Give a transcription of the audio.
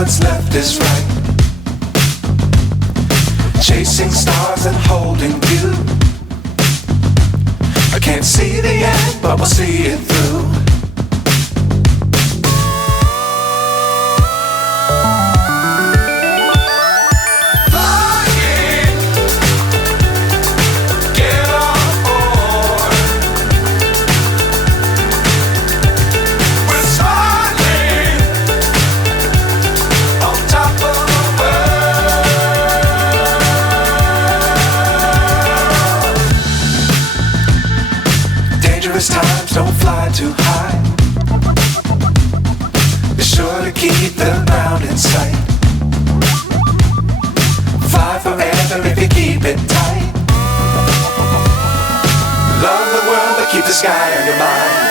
what's left is right. Chasing stars and holding you. I can't see the end, but we'll see it through. Times don't fly too high. Be sure to keep the ground in sight. Fly forever if you keep it tight. Love the world but keep the sky on your mind.